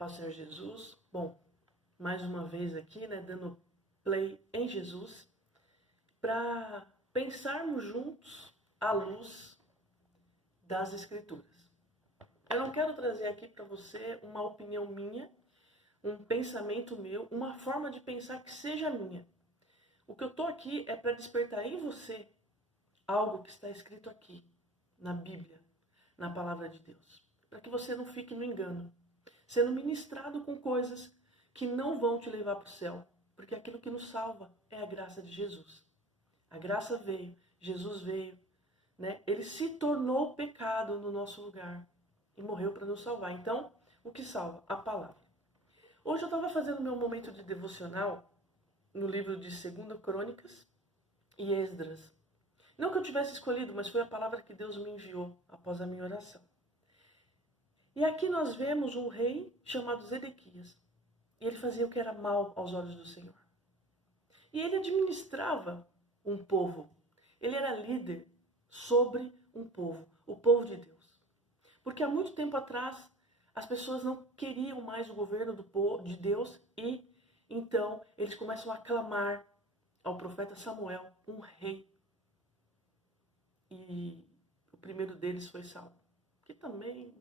Paz do Senhor Jesus. Bom, mais uma vez aqui, né, dando play em Jesus, para pensarmos juntos à luz das Escrituras. Eu não quero trazer aqui para você uma opinião minha, um pensamento meu, uma forma de pensar que seja minha. O que eu estou aqui é para despertar em você algo que está escrito aqui, na Bíblia, na Palavra de Deus. Para que você não fique no engano, sendo ministrado com coisas que não vão te levar para o céu. Porque aquilo que nos salva é a graça de Jesus. A graça veio, Jesus veio, né? Ele se tornou pecado no nosso lugar e morreu para nos salvar. Então, o que salva? A palavra. Hoje eu estava fazendo meu momento de devocional no livro de 2 Crônicas e Esdras. Não que eu tivesse escolhido, mas foi a palavra que Deus me enviou após a minha oração. E aqui nós vemos um rei chamado Zedequias. E ele fazia o que era mal aos olhos do Senhor. E ele administrava um povo. Ele era líder sobre um povo, o povo de Deus. Porque há muito tempo atrás, as pessoas não queriam mais o governo de Deus e então eles começam a clamar ao profeta Samuel, um rei. E o primeiro deles foi Saul, que também,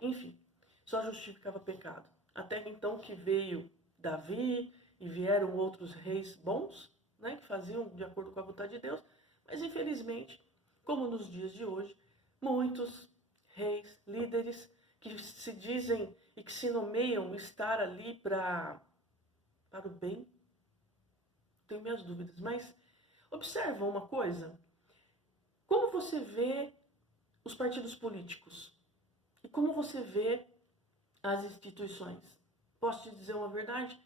enfim, só justificava pecado. Até então que veio Davi e vieram outros reis bons, né, que faziam de acordo com a vontade de Deus. Mas infelizmente, como nos dias de hoje, muitos reis, líderes que se dizem e que se nomeiam estar ali para o bem, tenho minhas dúvidas. Mas observa uma coisa, como você vê os partidos políticos e como você vê as instituições. Posso te dizer uma verdade?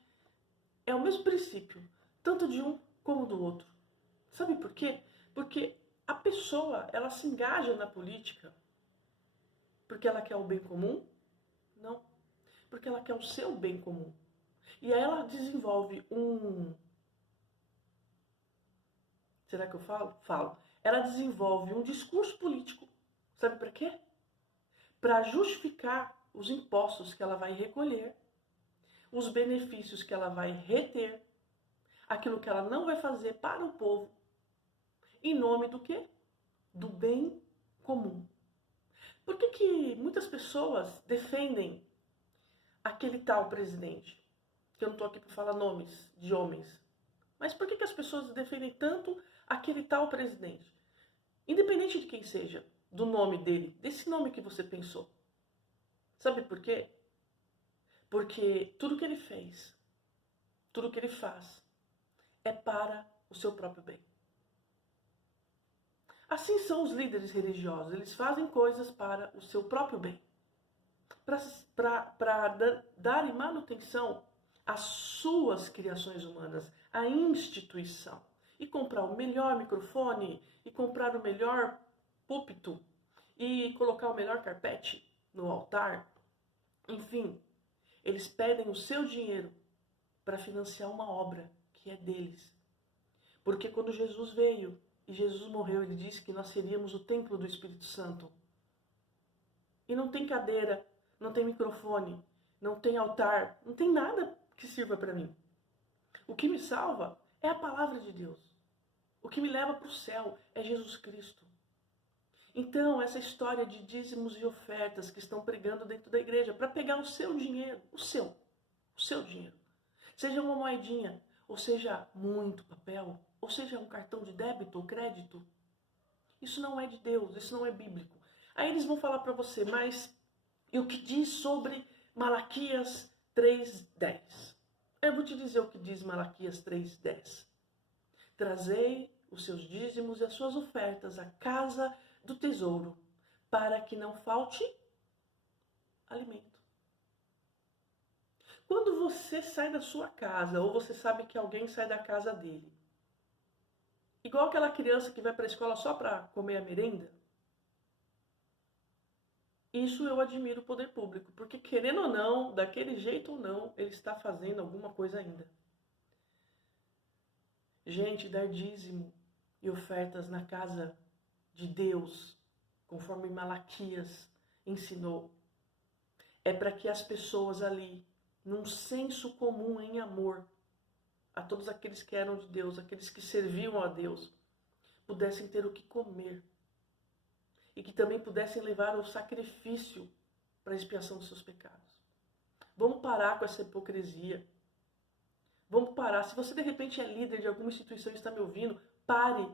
É o mesmo princípio, tanto de um como do outro. Sabe por quê? Porque a pessoa, ela se engaja na política porque ela quer o bem comum? Não. Porque ela quer o seu bem comum. E aí ela desenvolve Será que eu falo? Falo. Ela desenvolve um discurso político. Sabe para quê? Para justificar os impostos que ela vai recolher, os benefícios que ela vai reter, aquilo que ela não vai fazer para o povo, em nome do quê? Do bem comum. Por que muitas pessoas defendem aquele tal presidente? Que eu não estou aqui para falar nomes de homens. Mas por que as pessoas defendem tanto aquele tal presidente? Independente de quem seja, do nome dele, desse nome que você pensou. Sabe por quê? Porque tudo que ele fez, tudo que ele faz, é para o seu próprio bem. Assim são os líderes religiosos, eles fazem coisas para o seu próprio bem. Para darem manutenção às suas criações humanas, à instituição. E comprar o melhor microfone, e comprar o melhor púlpito, e colocar o melhor carpete no altar. Enfim, eles pedem o seu dinheiro para financiar uma obra que é deles. Porque quando Jesus veio e Jesus morreu, ele disse que nós seríamos o templo do Espírito Santo. E não tem cadeira, não tem microfone, não tem altar, não tem nada que sirva para mim. O que me salva é a palavra de Deus. O que me leva para o céu é Jesus Cristo. Então, essa história de dízimos e ofertas que estão pregando dentro da igreja para pegar o seu dinheiro, o seu dinheiro. Seja uma moedinha, ou seja muito papel, ou seja um cartão de débito ou crédito. Isso não é de Deus, isso não é bíblico. Aí eles vão falar para você, mas e o que diz sobre Malaquias 3:10? Eu vou te dizer o que diz Malaquias 3:10. Trazei os seus dízimos e as suas ofertas à casa do tesouro, para que não falte alimento. Quando você sai da sua casa, ou você sabe que alguém sai da casa dele, igual aquela criança que vai para a escola só para comer a merenda, isso eu admiro o poder público, porque querendo ou não, daquele jeito ou não, ele está fazendo alguma coisa ainda. Gente, dar dízimo e ofertas na casa de Deus, conforme Malaquias ensinou, é para que as pessoas ali, num senso comum em amor, a todos aqueles que eram de Deus, aqueles que serviam a Deus, pudessem ter o que comer. E que também pudessem levar o sacrifício para a expiação dos seus pecados. Vamos parar com essa hipocrisia. Vamos parar. Se você de repente é líder de alguma instituição e está me ouvindo, pare.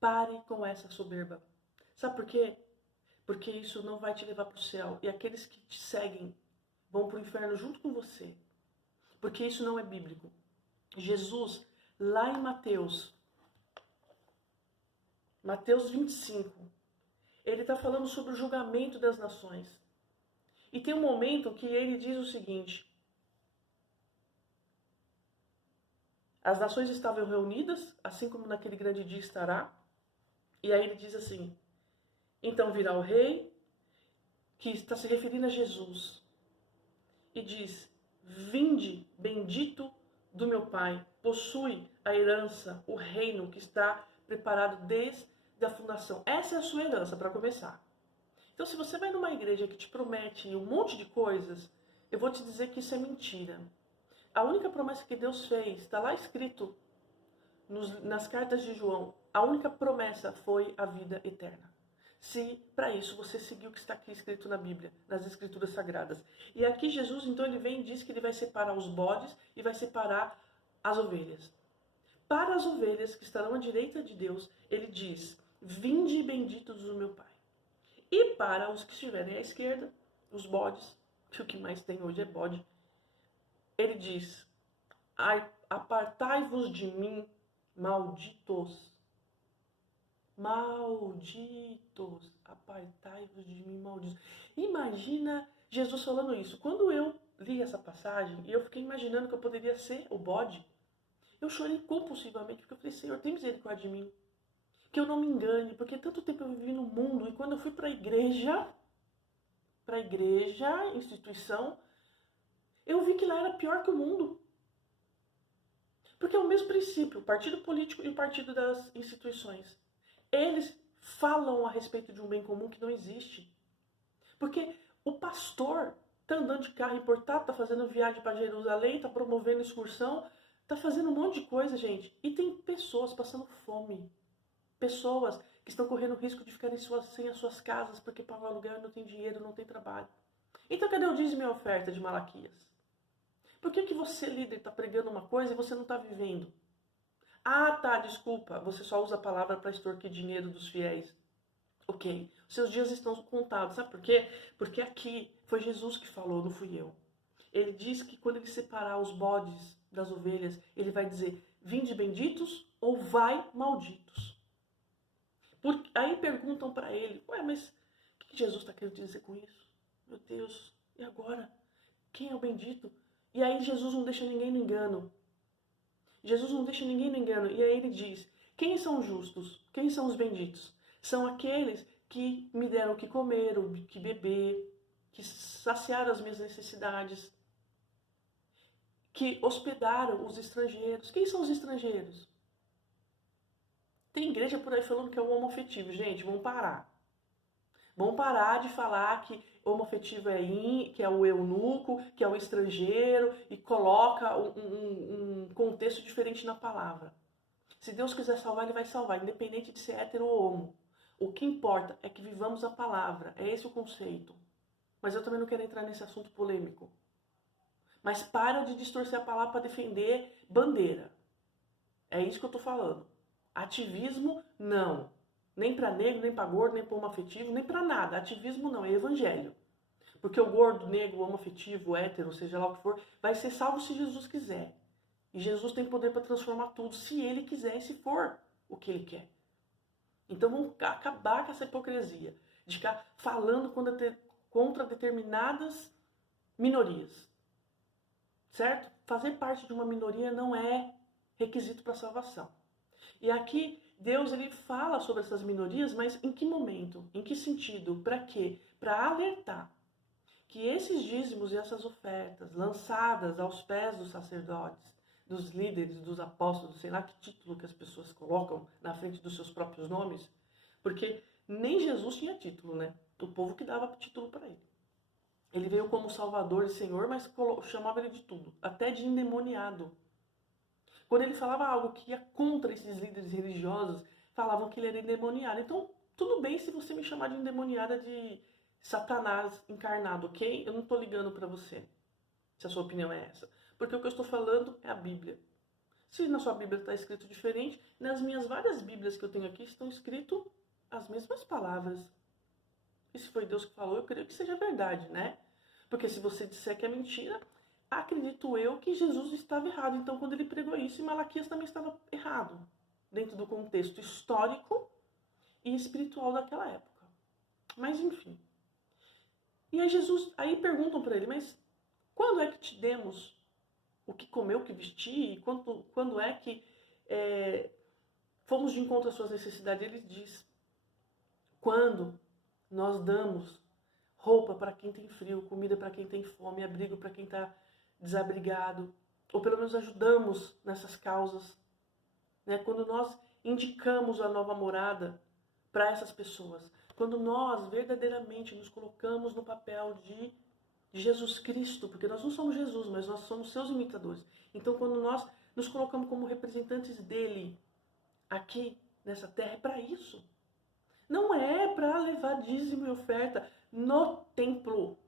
Pare com essa soberba. Sabe por quê? Porque isso não vai te levar para o céu. E aqueles que te seguem vão para o inferno junto com você. Porque isso não é bíblico. Jesus, lá em Mateus 25, ele está falando sobre o julgamento das nações. E tem um momento que ele diz o seguinte: as nações estavam reunidas, assim como naquele grande dia estará. E aí ele diz assim: então virá o rei, que está se referindo a Jesus, e diz: vinde, bendito do meu Pai, possui a herança, o reino que está preparado desde a fundação. Essa é a sua herança, para começar. Então, se você vai numa igreja que te promete um monte de coisas, eu vou te dizer que isso é mentira. A única promessa que Deus fez, está lá escrito nas cartas de João, a única promessa foi a vida eterna. Se para isso você seguir o que está aqui escrito na Bíblia, nas Escrituras Sagradas. E aqui Jesus, então, ele vem e diz que ele vai separar os bodes e vai separar as ovelhas. Para as ovelhas que estarão à direita de Deus, ele diz: vinde benditos do meu Pai. E para os que estiverem à esquerda, os bodes, que o que mais tem hoje é bode, ele diz: apartai-vos de mim, malditos. Malditos, apartai-vos de mim, malditos. Imagina Jesus falando isso. Quando eu li essa passagem, e eu fiquei imaginando que eu poderia ser o bode, eu chorei compulsivamente, porque eu falei: Senhor, tem misericórdia de mim. Que eu não me engane, porque tanto tempo eu vivi no mundo, e quando eu fui para a igreja, instituição, eu vi que lá era pior que o mundo. Porque é o mesmo princípio, o partido político e o partido das instituições. Eles falam a respeito de um bem comum que não existe. Porque o pastor está andando de carro importado, está fazendo viagem para Jerusalém, está promovendo excursão, está fazendo um monte de coisa, gente. E tem pessoas passando fome. Pessoas que estão correndo o risco de ficarem sem as suas casas porque pagam aluguel e não tem dinheiro, não tem trabalho. Então cadê o dízimo e a oferta de Malaquias? Por que você, líder, está pregando uma coisa e você não está vivendo? Ah, tá, desculpa, você só usa a palavra para extorquir dinheiro dos fiéis. Ok, seus dias estão contados. Sabe por quê? Porque aqui foi Jesus que falou, não fui eu. Ele diz que quando ele separar os bodes das ovelhas, ele vai dizer: vinde benditos ou vai malditos. Aí perguntam para ele: ué, mas o que Jesus está querendo dizer com isso? Meu Deus, e agora? Quem é o bendito? E aí Jesus não deixa ninguém no engano. Jesus não deixa ninguém no engano. E aí ele diz: quem são os justos? Quem são os benditos? São aqueles que me deram o que comer, o que beber, que saciaram as minhas necessidades, que hospedaram os estrangeiros. Quem são os estrangeiros? Tem igreja por aí falando que é o homoafetivo. Gente, vamos parar. Vamos parar de falar que homoafetivo é que é o eunuco, que é o estrangeiro, e coloca um contexto diferente na palavra. Se Deus quiser salvar, ele vai salvar, independente de ser hétero ou homo. O que importa é que vivamos a palavra. É esse o conceito. Mas eu também não quero entrar nesse assunto polêmico. Mas para de distorcer a palavra para defender bandeira. É isso que eu estou falando. Ativismo, não. Nem para negro, nem para gordo, nem para homoafetivo, nem para nada. Ativismo não, é evangelho. Porque o gordo, negro, homoafetivo, hétero, seja lá o que for, vai ser salvo se Jesus quiser. E Jesus tem poder para transformar tudo, se ele quiser e se for o que ele quer. Então vamos acabar com essa hipocrisia de ficar falando contra determinadas minorias. Certo? Fazer parte de uma minoria não é requisito para salvação. E aqui Deus ele fala sobre essas minorias, mas em que momento? Em que sentido? Para quê? Para alertar que esses dízimos e essas ofertas lançadas aos pés dos sacerdotes, dos líderes, dos apóstolos, sei lá que título que as pessoas colocam na frente dos seus próprios nomes, porque nem Jesus tinha título, né? O povo que dava título para ele. Ele veio como Salvador e Senhor, mas chamava ele de tudo, até de endemoniado. Quando ele falava algo que ia contra esses líderes religiosos, falavam que ele era endemoniado. Então, tudo bem se você me chamar de endemoniada de Satanás encarnado, ok? Eu não estou ligando para você, se a sua opinião é essa. Porque o que eu estou falando é a Bíblia. Se na sua Bíblia está escrito diferente, nas minhas várias Bíblias que eu tenho aqui estão escritas as mesmas palavras. E se foi Deus que falou, eu creio que seja verdade, né? Porque se você disser que é mentira, acredito eu que Jesus estava errado. Então, quando ele pregou isso, Malaquias também estava errado, dentro do contexto histórico e espiritual daquela época. Mas, enfim. E aí aí perguntam para ele, mas quando é que te demos o que comer, o que vestir? E quando é que fomos de encontro às suas necessidades? Ele diz, quando nós damos roupa para quem tem frio, comida para quem tem fome, abrigo para quem está desabrigado, ou pelo menos ajudamos nessas causas, né? Quando nós indicamos a nova morada para essas pessoas, quando nós verdadeiramente nos colocamos no papel de Jesus Cristo, porque nós não somos Jesus, mas nós somos seus imitadores. Então, quando nós nos colocamos como representantes dele aqui nessa terra, é para isso. Não é para levar dízimo e oferta no templo,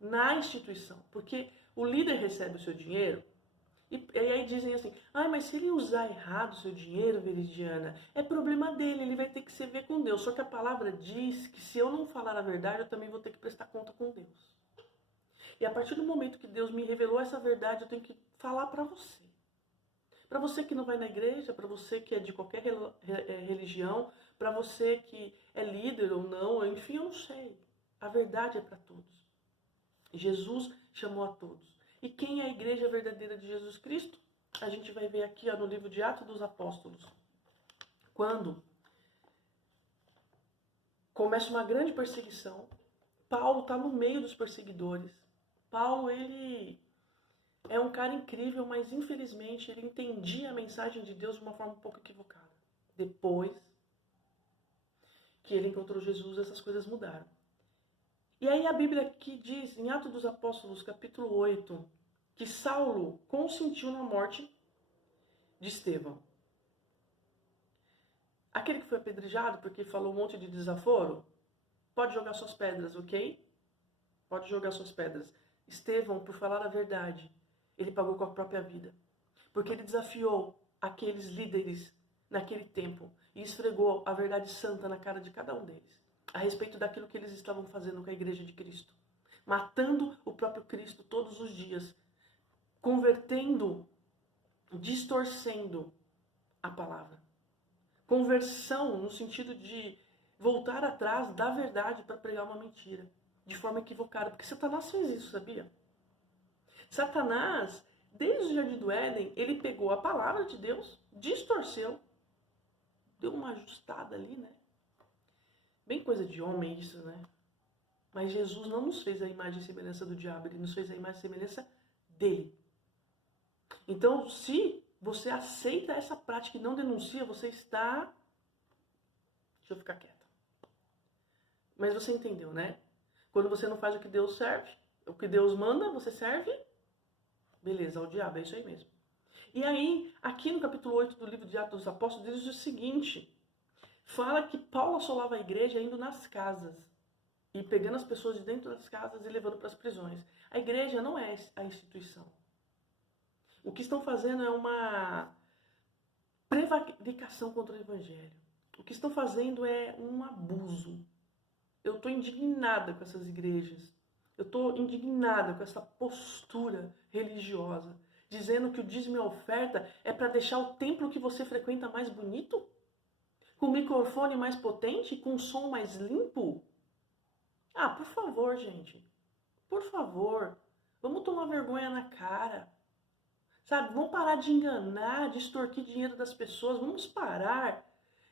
na instituição, porque o líder recebe o seu dinheiro e aí dizem assim, mas se ele usar errado o seu dinheiro, Veridiana, é problema dele, ele vai ter que se ver com Deus. Só que a palavra diz que se eu não falar a verdade, eu também vou ter que prestar conta com Deus. E a partir do momento que Deus me revelou essa verdade, eu tenho que falar para você. Para você que não vai na igreja, para você que é de qualquer religião, para você que é líder ou não, enfim, eu não sei. A verdade é para todos. Jesus chamou a todos. E quem é a igreja verdadeira de Jesus Cristo? A gente vai ver aqui no livro de Atos dos Apóstolos. Quando começa uma grande perseguição, Paulo está no meio dos perseguidores. Paulo, ele é um cara incrível, mas infelizmente ele entendia a mensagem de Deus de uma forma um pouco equivocada. Depois que ele encontrou Jesus, essas coisas mudaram. E aí a Bíblia aqui diz, em Atos dos Apóstolos, capítulo 8, que Saulo consentiu na morte de Estevão. Aquele que foi apedrejado porque falou um monte de desaforo, pode jogar suas pedras, ok? Pode jogar suas pedras. Estevão, por falar a verdade, ele pagou com a própria vida. Porque ele desafiou aqueles líderes naquele tempo e esfregou a verdade santa na cara de cada um deles, a respeito daquilo que eles estavam fazendo com a igreja de Cristo. Matando o próprio Cristo todos os dias. Convertendo, distorcendo a palavra. Conversão no sentido de voltar atrás da verdade para pregar uma mentira. De forma equivocada. Porque Satanás fez isso, sabia? Satanás, desde o Jardim do Éden, ele pegou a palavra de Deus, distorceu, deu uma ajustada ali, né? Bem coisa de homem isso, né? Mas Jesus não nos fez a imagem e semelhança do diabo, ele nos fez a imagem e semelhança dele. Então, se você aceita essa prática e não denuncia, você está... Deixa eu ficar quieta. Mas você entendeu, né? Quando você não faz o que Deus serve, o que Deus manda, você serve... Beleza, ao diabo, é isso aí mesmo. E aí, aqui no capítulo 8 do livro de Atos dos Apóstolos, diz o seguinte. Fala que Paulo assolava a igreja indo nas casas. E pegando as pessoas de dentro das casas e levando para as prisões. A igreja não é a instituição. O que estão fazendo é uma prevaricação contra o evangelho. O que estão fazendo é um abuso. Eu estou indignada com essas igrejas. Eu estou indignada com essa postura religiosa, dizendo que o dízimo e a oferta é para deixar o templo que você frequenta mais bonito? Com microfone mais potente? Com som mais limpo? Por favor, gente. Por favor. Vamos tomar vergonha na cara. Sabe? Vamos parar de enganar, de extorquir dinheiro das pessoas. Vamos parar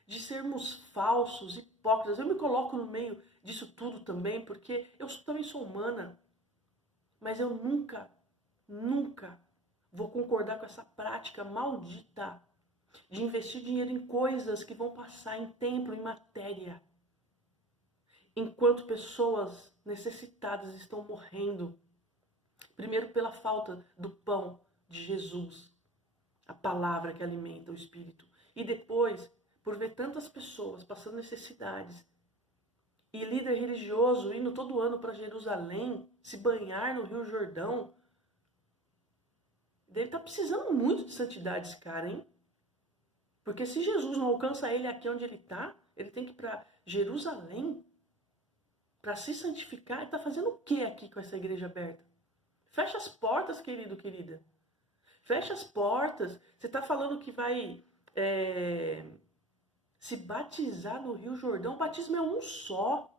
de sermos falsos, hipócritas. Eu me coloco no meio disso tudo também, porque eu também sou humana. Mas eu nunca vou concordar com essa prática maldita de investir dinheiro em coisas que vão passar em templo, em matéria. Enquanto pessoas necessitadas estão morrendo. Primeiro pela falta do pão de Jesus, a palavra que alimenta o espírito. E depois, por ver tantas pessoas passando necessidades. E líder religioso indo todo ano para Jerusalém, se banhar no Rio Jordão. Ele está precisando muito de santidade, esse cara, hein? Porque se Jesus não alcança ele aqui onde ele está, ele tem que ir para Jerusalém para se santificar. Ele está fazendo o que aqui com essa igreja aberta? Fecha as portas, querido, querida. Fecha as portas. Você está falando que vai se batizar no Rio Jordão. O batismo é um só.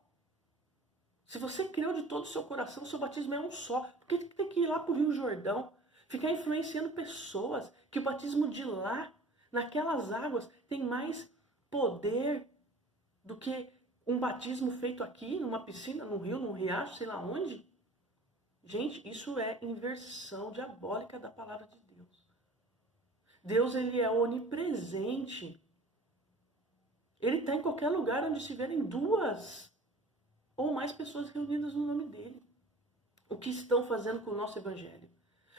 Se você creu de todo o seu coração, seu batismo é um só. Por que tem que ir lá para o Rio Jordão? Ficar influenciando pessoas que o batismo de lá, naquelas águas, tem mais poder do que um batismo feito aqui, numa piscina, num rio, num riacho, sei lá onde. Gente, isso é inversão diabólica da palavra de Deus. Deus, ele é onipresente. Ele está em qualquer lugar onde estiverem duas ou mais pessoas reunidas no nome dele. O que estão fazendo com o nosso evangelho?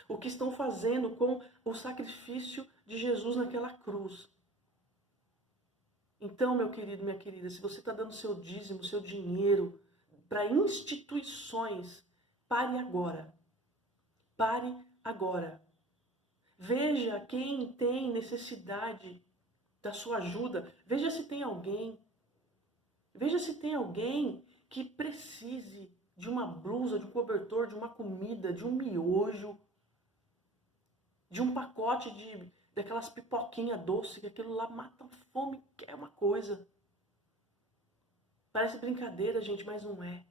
O que estão fazendo com o sacrifício de Jesus naquela cruz? Então, meu querido, minha querida, se você está dando seu dízimo, seu dinheiro para instituições, pare agora. Pare agora. Veja quem tem necessidade da sua ajuda. Veja se tem alguém. Veja se tem alguém que precise de uma blusa, de um cobertor, de uma comida, de um miojo, de um pacote daquelas pipoquinhas doces, que aquilo lá mata a fome, que é uma coisa. Parece brincadeira, gente, mas não é.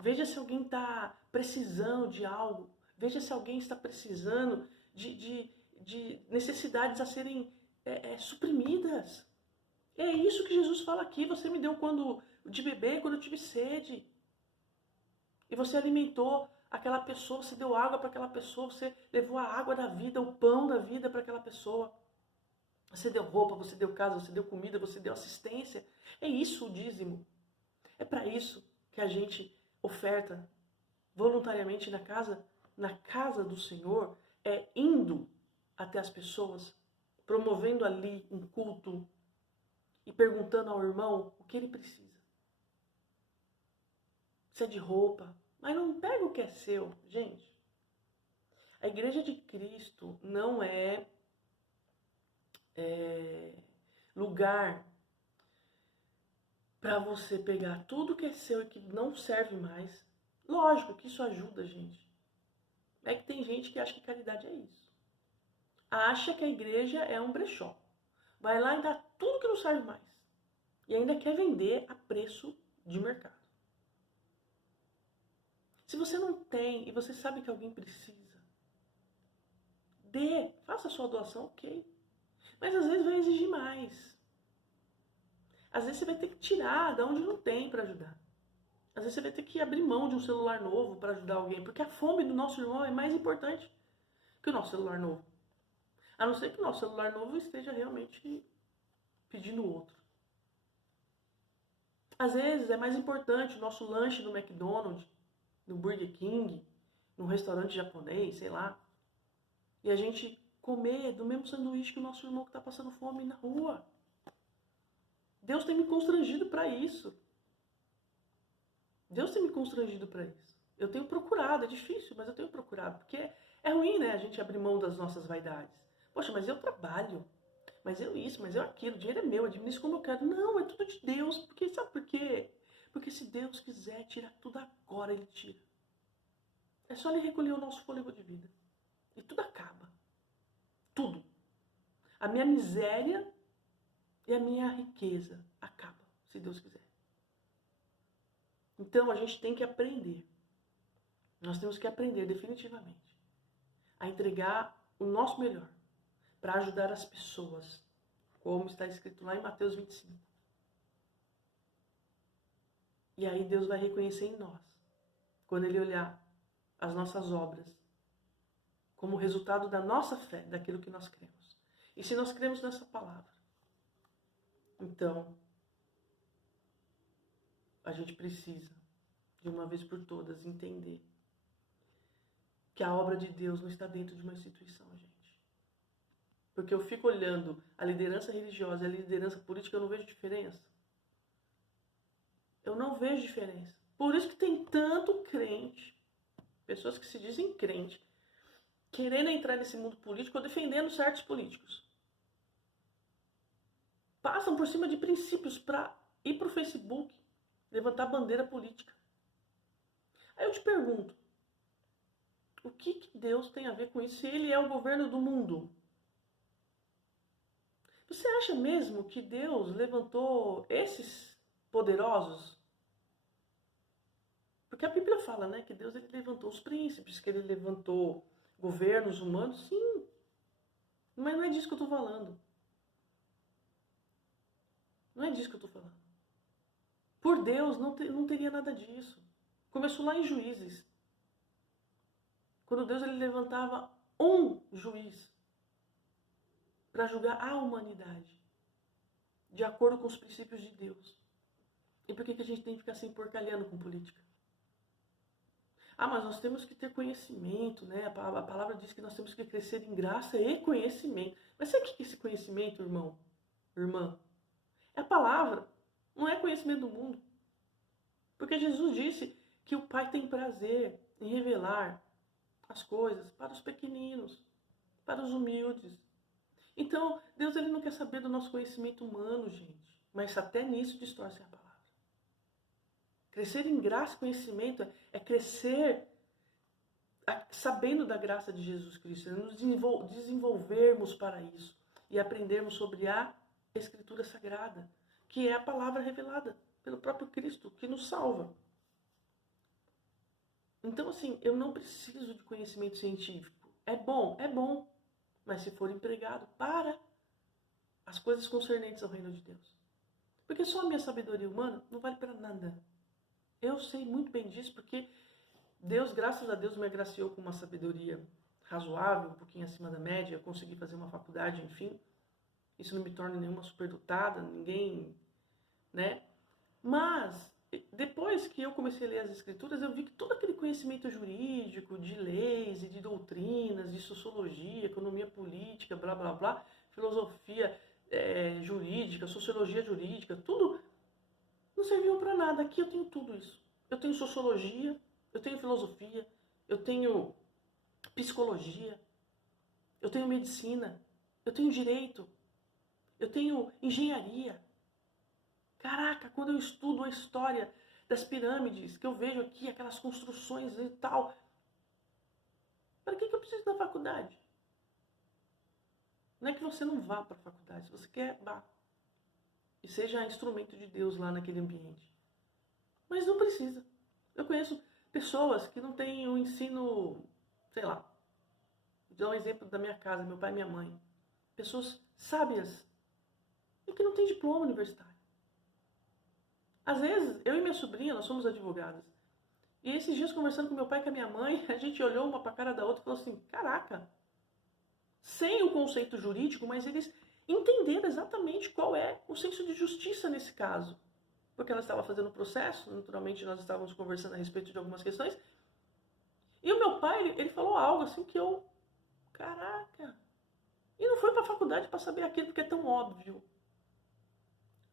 Veja se alguém está precisando de algo. Veja se alguém está precisando de necessidades a serem suprimidas. É isso que Jesus fala aqui. Você me deu de beber quando eu tive sede. E você alimentou aquela pessoa, você deu água para aquela pessoa, você levou a água da vida, o pão da vida para aquela pessoa. Você deu roupa, você deu casa, você deu comida, você deu assistência. É isso o dízimo. É para isso que a gente oferta voluntariamente na casa do Senhor, indo até as pessoas, promovendo ali um culto e perguntando ao irmão o que ele precisa. Se é de roupa, mas não pega o que é seu, gente. A igreja de Cristo não é lugar para você pegar tudo que é seu e que não serve mais. Lógico que isso ajuda a gente. É que tem gente que acha que caridade é isso. Acha que a igreja é um brechó. Vai lá e dá tudo que não serve mais. E ainda quer vender a preço de mercado. Se você não tem e você sabe que alguém precisa, dê, faça a sua doação, ok. Mas às vezes vai exigir mais. Às vezes você vai ter que tirar de onde não tem para ajudar. Às vezes você vai ter que abrir mão de um celular novo para ajudar alguém, porque a fome do nosso irmão é mais importante que o nosso celular novo. A não ser que o nosso celular novo esteja realmente pedindo outro. Às vezes é mais importante o nosso lanche no McDonald's, no Burger King, num restaurante japonês, sei lá. E a gente comer do mesmo sanduíche que o nosso irmão que está passando fome na rua. Deus tem me constrangido para isso. Deus tem me constrangido para isso. Eu tenho procurado, é difícil, mas eu tenho procurado. Porque é ruim, né, a gente abrir mão das nossas vaidades. Poxa, mas eu trabalho. Mas eu isso, mas eu aquilo. O dinheiro é meu, eu administro como eu quero. Não, é tudo de Deus. Porque, sabe por quê? Porque se Deus quiser tirar tudo agora, Ele tira. É só Ele recolher o nosso fôlego de vida. E tudo acaba. Tudo. A minha miséria e a minha riqueza acaba, se Deus quiser. Então a gente tem que aprender. Nós temos que aprender definitivamente a entregar o nosso melhor para ajudar as pessoas, como está escrito lá em Mateus 25. E aí Deus vai reconhecer em nós, quando Ele olhar as nossas obras, como resultado da nossa fé, daquilo que nós cremos. E se nós cremos nessa palavra, então a gente precisa de uma vez por todas, entender que a obra de Deus não está dentro de uma instituição, gente. Porque eu fico olhando a liderança religiosa e a liderança política, eu não vejo diferença. Eu não vejo diferença. Por isso que tem tanto crente, pessoas que se dizem crente, querendo entrar nesse mundo político ou defendendo certos políticos. Passam por cima de princípios para ir para o Facebook, levantar bandeira política. Aí eu te pergunto, o que Deus tem a ver com isso se Ele é o governo do mundo? Você acha mesmo que Deus levantou esses poderosos? Porque a Bíblia fala, né, que Deus ele levantou os príncipes, que Ele levantou governos humanos, sim. Mas não é disso que eu estou falando. Não é disso que eu estou falando. Por Deus, não teria nada disso. Começou lá em Juízes. Quando Deus ele levantava um juiz para julgar a humanidade, de acordo com os princípios de Deus. E por que a gente tem que ficar se porcalhando com política? Ah, mas nós temos que ter conhecimento, né? A palavra diz que nós temos que crescer em graça e conhecimento. Mas sabe o que é esse conhecimento, irmão? Irmã? É a palavra, não é conhecimento do mundo. Porque Jesus disse que o Pai tem prazer em revelar as coisas para os pequeninos, para os humildes. Então, Deus ele não quer saber do nosso conhecimento humano, gente. Mas até nisso distorce a palavra. Crescer em graça e conhecimento é crescer sabendo da graça de Jesus Cristo. É nos desenvolvermos para isso. E aprendermos sobre a Escritura Sagrada, que é a palavra revelada pelo próprio Cristo, que nos salva. Então, assim, eu não preciso de conhecimento científico. É bom, mas se for empregado para as coisas concernentes ao reino de Deus. Porque só a minha sabedoria humana não vale para nada. Eu sei muito bem disso, porque Deus, graças a Deus, me agraciou com uma sabedoria razoável, um pouquinho acima da média. Eu consegui fazer uma faculdade, enfim. Isso não me torna nenhuma superdotada, ninguém, né? Mas, depois que eu comecei a ler as Escrituras, eu vi que todo aquele conhecimento jurídico, de leis e de doutrinas, de sociologia, economia política, blá, blá, blá, filosofia jurídica, sociologia jurídica, tudo não serviam para nada. Aqui eu tenho tudo isso. Eu tenho sociologia, eu tenho filosofia, eu tenho psicologia, eu tenho medicina, eu tenho direito, eu tenho engenharia. Caraca, quando eu estudo a história das pirâmides, que eu vejo aqui aquelas construções e tal, para que eu preciso da faculdade? Não é que você não vá para a faculdade, se você quer, vá. E seja instrumento de Deus lá naquele ambiente. Mas não precisa. Eu conheço pessoas que não têm o ensino, sei lá, vou dar um exemplo da minha casa, meu pai e minha mãe. Pessoas sábias e que não têm diploma universitário. Às vezes, eu e minha sobrinha, nós somos advogadas. E esses dias, conversando com meu pai e com a minha mãe, a gente olhou uma para a cara da outra e falou assim, caraca, sem o conceito jurídico, mas eles entenderam exatamente qual é o senso de justiça nesse caso. Porque ela estava fazendo o processo, naturalmente nós estávamos conversando a respeito de algumas questões. E o meu pai, ele falou algo assim que eu, caraca, e não foi para a faculdade para saber aquilo porque é tão óbvio.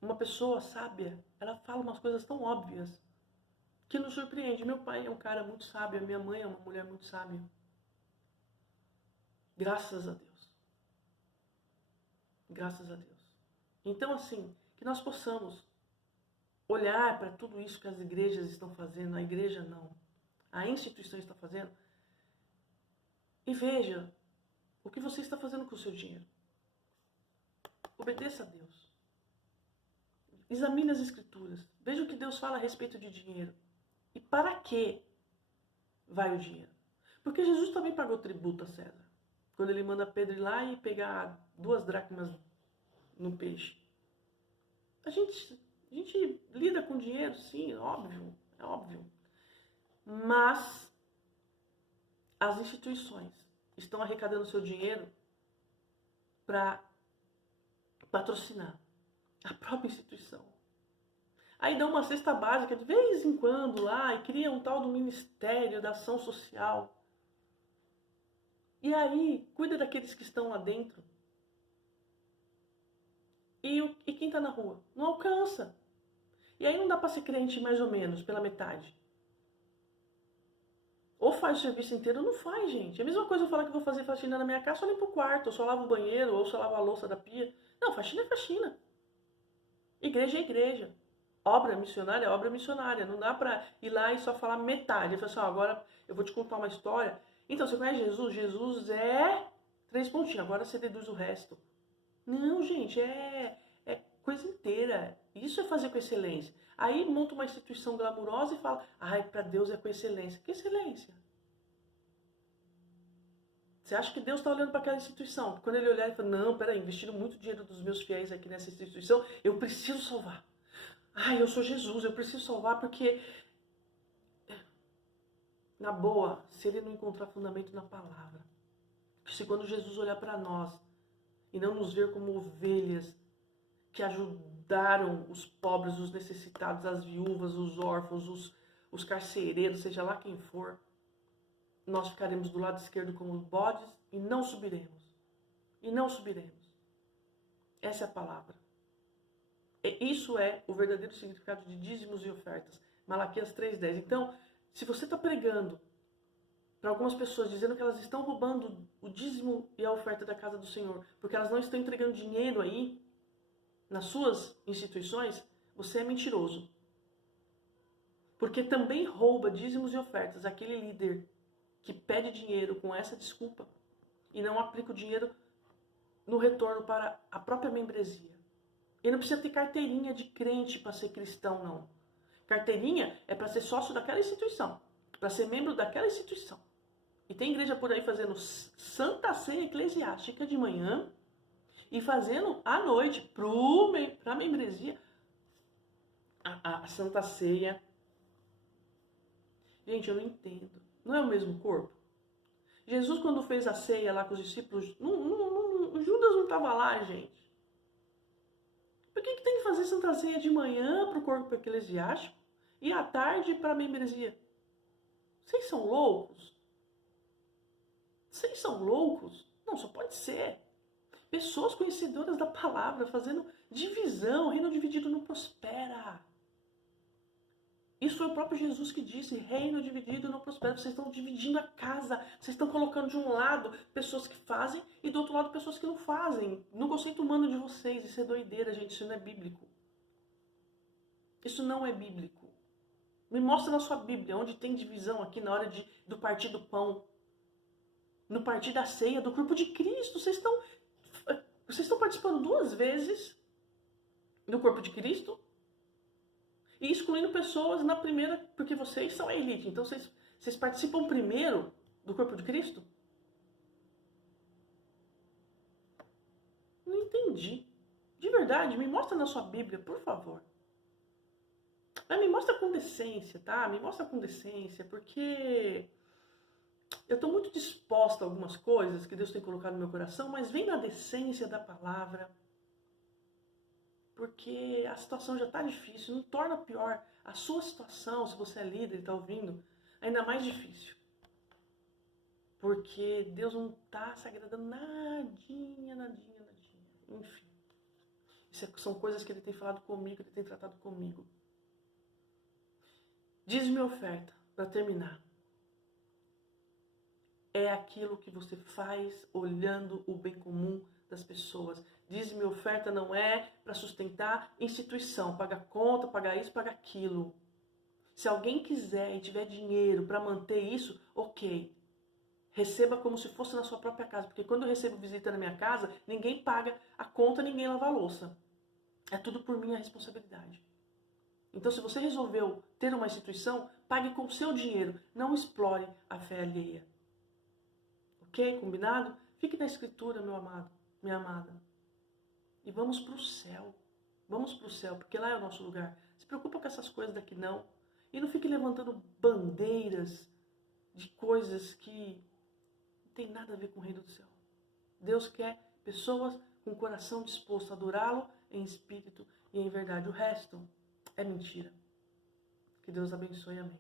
Uma pessoa sábia, ela fala umas coisas tão óbvias que nos surpreende. Meu pai é um cara muito sábio, a minha mãe é uma mulher muito sábia. Graças a Deus. Graças a Deus. Então, assim, que nós possamos olhar para tudo isso que as igrejas estão fazendo, a igreja não, a instituição está fazendo, e veja o que você está fazendo com o seu dinheiro. Obedeça a Deus. Examine as Escrituras. Veja o que Deus fala a respeito de dinheiro. E para que vai o dinheiro? Porque Jesus também pagou tributo a César. Quando ele manda Pedro ir lá e pegar 2 dracmas no peixe. A gente lida com dinheiro, sim, óbvio, é óbvio. Mas as instituições estão arrecadando seu dinheiro para patrocinar a própria instituição. Aí dá uma cesta básica de vez em quando lá e cria um tal do Ministério da Ação Social. E aí, cuida daqueles que estão lá dentro. E quem está na rua? Não alcança. E aí não dá para ser crente mais ou menos, pela metade. Ou faz o serviço inteiro ou não faz, gente. É a mesma coisa eu falar que vou fazer faxina na minha casa, só limpo o quarto, ou só lavo o banheiro, ou só lavo a louça da pia. Não, faxina é faxina. Igreja é igreja. Obra missionária é obra missionária. Não dá pra ir lá e só falar metade. Eu falo assim, ó, agora eu vou te contar uma história. Então, você conhece Jesus? Jesus é 3 pontinhos. Agora você deduz o resto. Não, gente, é coisa inteira. Isso é fazer com excelência. Aí monta uma instituição glamurosa e fala, ai, pra Deus é com excelência. Que excelência? Você acha que Deus está olhando para aquela instituição? Quando ele olhar e falar, não, peraí, investiram muito dinheiro dos meus fiéis aqui nessa instituição, eu preciso salvar. Ai, eu sou Jesus, eu preciso salvar porque, na boa, se ele não encontrar fundamento na palavra, se quando Jesus olhar para nós e não nos ver como ovelhas que ajudaram os pobres, os necessitados, as viúvas, os órfãos, os carcereiros, seja lá quem for, nós ficaremos do lado esquerdo como bodes e não subiremos. E não subiremos. Essa é a palavra. Isso é o verdadeiro significado de dízimos e ofertas. Malaquias 3:10. Então, se você está pregando para algumas pessoas dizendo que elas estão roubando o dízimo e a oferta da casa do Senhor, porque elas não estão entregando dinheiro aí nas suas instituições, você é mentiroso. Porque também rouba dízimos e ofertas aquele líder que pede dinheiro com essa desculpa e não aplica o dinheiro no retorno para a própria membresia. E não precisa ter carteirinha de crente para ser cristão, não. Carteirinha é para ser sócio daquela instituição, para ser membro daquela instituição. E tem igreja por aí fazendo Santa Ceia Eclesiástica de manhã e fazendo à noite para a membresia a Santa Ceia. Gente, eu não entendo. Não é o mesmo corpo? Jesus, quando fez a ceia lá com os discípulos, Judas não estava lá, gente. Por que tem que fazer Santa Ceia de manhã para o corpo eclesiástico e à tarde para a membresia? Vocês são loucos? Vocês são loucos? Não, só pode ser. Pessoas conhecedoras da palavra fazendo divisão. Reino dividido não prospera. Isso foi o próprio Jesus que disse, reino dividido não prospera. Vocês estão dividindo a casa. Vocês estão colocando de um lado pessoas que fazem e do outro lado pessoas que não fazem. No conceito humano de vocês. Isso é doideira, gente. Isso não é bíblico. Isso não é bíblico. Me mostra na sua Bíblia onde tem divisão aqui na hora do partir do pão. No partir da ceia, do corpo de Cristo. Vocês estão participando 2 vezes do corpo de Cristo. E excluindo pessoas na primeira, porque vocês são a elite. Então vocês participam primeiro do corpo de Cristo? Não entendi. De verdade, me mostra na sua Bíblia, por favor. Mas me mostra com decência, tá? Me mostra com decência, porque eu estou muito disposta a algumas coisas que Deus tem colocado no meu coração, mas vem na decência da palavra. Porque a situação já está difícil, não torna pior a sua situação, se você é líder e está ouvindo, ainda mais difícil. Porque Deus não está se agradando nadinha. Enfim, são coisas que Ele tem falado comigo, que Ele tem tratado comigo. Dízimo e oferta, para terminar. É aquilo que você faz olhando o bem comum das pessoas. Dízimo e oferta não é para sustentar instituição, pagar conta, pagar isso, pagar aquilo. Se alguém quiser e tiver dinheiro para manter isso, ok. Receba como se fosse na sua própria casa, porque quando eu recebo visita na minha casa, ninguém paga a conta, ninguém lava a louça. É tudo por minha responsabilidade. Então, se você resolveu ter uma instituição, pague com o seu dinheiro, não explore a fé alheia. Ok? Combinado? Fique na escritura, meu amado, minha amada. E vamos para o céu. Vamos para o céu, porque lá é o nosso lugar. Se preocupa com essas coisas daqui não. E não fique levantando bandeiras de coisas que não tem nada a ver com o reino do céu. Deus quer pessoas com o coração disposto a adorá-lo em espírito e em verdade. O resto é mentira. Que Deus abençoe, amém.